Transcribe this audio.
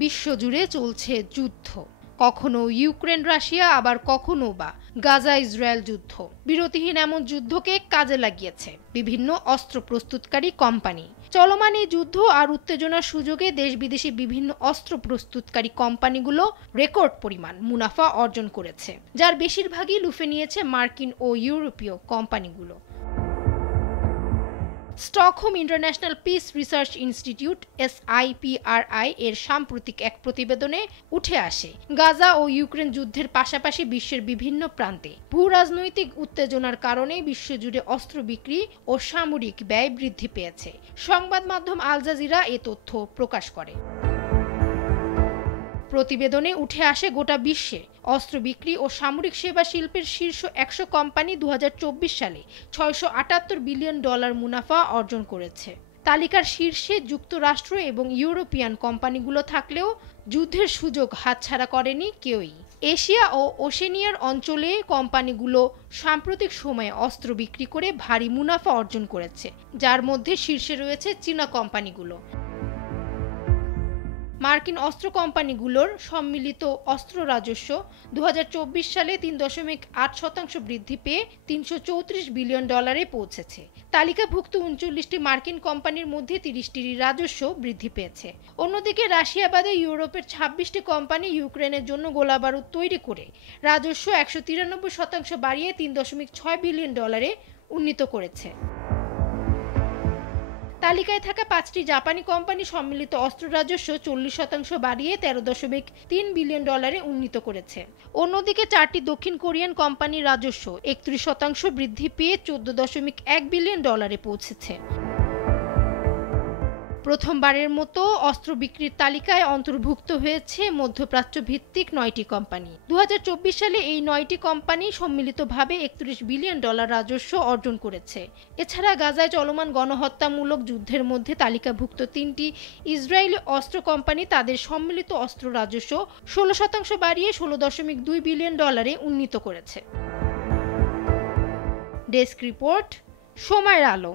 বিশ্বজুড়ে চলছে যুদ্ধ, কখনো ইউক্রেন রাশিয়া, আবার কখনো বা গাজা ইসরায়েল যুদ্ধ। বিরতিহীন এমন যুদ্ধকে কাজে লাগিয়েছে বিভিন্ন অস্ত্র প্রস্তুতকারী কোম্পানি। চলমান এই যুদ্ধ আর উত্তেজনার সুযোগে দেশ বিদেশি বিভিন্ন অস্ত্র প্রস্তুতকারী কোম্পানিগুলো রেকর্ড পরিমাণ মুনাফা অর্জন করেছে, যার বেশিরভাগই লুফে নিয়েছে মার্কিন ও ইউরোপীয় কোম্পানিগুলো। Stockholm international piece research institute SIPRI এর সাম্প্রতিক এক প্রতিবেদনে উঠে আসে, গাজা ও ইউক্রেন যুদ্ধের পাশাপাশি বিশ্বের বিভিন্ন প্রান্তে ভূরাজনৈতিক উত্তেজনার কারণে বিশ্বজুড়ে অস্ত্র বিক্রি ও সামরিক ব্যয় বৃদ্ধি পেয়েছে। সংবাদ মাধ্যম আল জাজিরা এ তথ্য প্রকাশ করে। প্রতিবেদনে উঠে আসে গোটা বিশ্বে অস্ত্র বিক্রি ও সামরিক সেবা শিল্পের শীর্ষ 100 কোম্পানি 2024 সালে $678 বিলিয়ন মুনাফা অর্জন করেছে। তালিকার শীর্ষে যুক্তরাষ্ট্র এবং ইউরোপিয়ান কোম্পানিগুলো থাকলেও যুদ্ধের সুযোগ হাতছাড়া করেনি কেউই। এশিয়া ও ওশেনিয়ার অঞ্চলে কোম্পানিগুলো সাম্প্রতিক সময়ে অস্ত্র বিক্রি করে ভারী মুনাফা অর্জন করেছে, যার মধ্যে শীর্ষে রয়েছে চীনা কোম্পানিগুলো। মার্কিন অস্ত্র কোম্পানিগুলোর সম্মিলিত অস্ত্র রাজস্ব 2024 সালে 3.8% বৃদ্ধি পেয়ে $334 বিলিয়ন পৌঁছেছে। তালিকাভুক্ত 39টি মার্কিন কোম্পানির মধ্যে 30টির রাজস্ব বৃদ্ধি পেয়েছে। অন্যদিকে রাশিয়া বাদে ইউরোপের 26টি কোম্পানি ইউক্রেনের জন্য গোলাবারুদ তৈরি করে রাজস্ব 193% বাড়িয়ে $3.6 বিলিয়ন উন্নীত করেছে। তালিকায় থাকা 5টি জাপানি কোম্পানি সম্মিলিত অস্ত্র রাজস্ব 40% বাড়িয়ে $13.3 বিলিয়ন উন্নীত করেছে। অন্যদিকে 4টি দক্ষিণ কোরিয়ান কোম্পানির রাজস্ব 31% বৃদ্ধি পেয়ে $14.1 বিলিয়ন পৌঁছেছে। প্রথমবারের মতো অস্ত্র বিক্রির তালিকায় অন্তর্ভুক্ত হয়েছে মধ্যপ্রাচ্য ভিত্তিক 9টি কোম্পানি। 2024 সালে এই 9টি কোম্পানি সম্মিলিতভাবে $31 বিলিয়ন রাজস্ব অর্জন করেছে। এছাড়া গাজায় চলমান গণহত্যামূলক যুদ্ধের মধ্যে তালিকাভুক্ত 3টি ইসরায়েলি অস্ত্র কোম্পানি তাদের সম্মিলিত অস্ত্র রাজস্ব 16% বাড়িয়ে $16.2 বিলিয়ন উন্নীত করেছে। ডেস্ক রিপোর্ট, সময়ের আলো।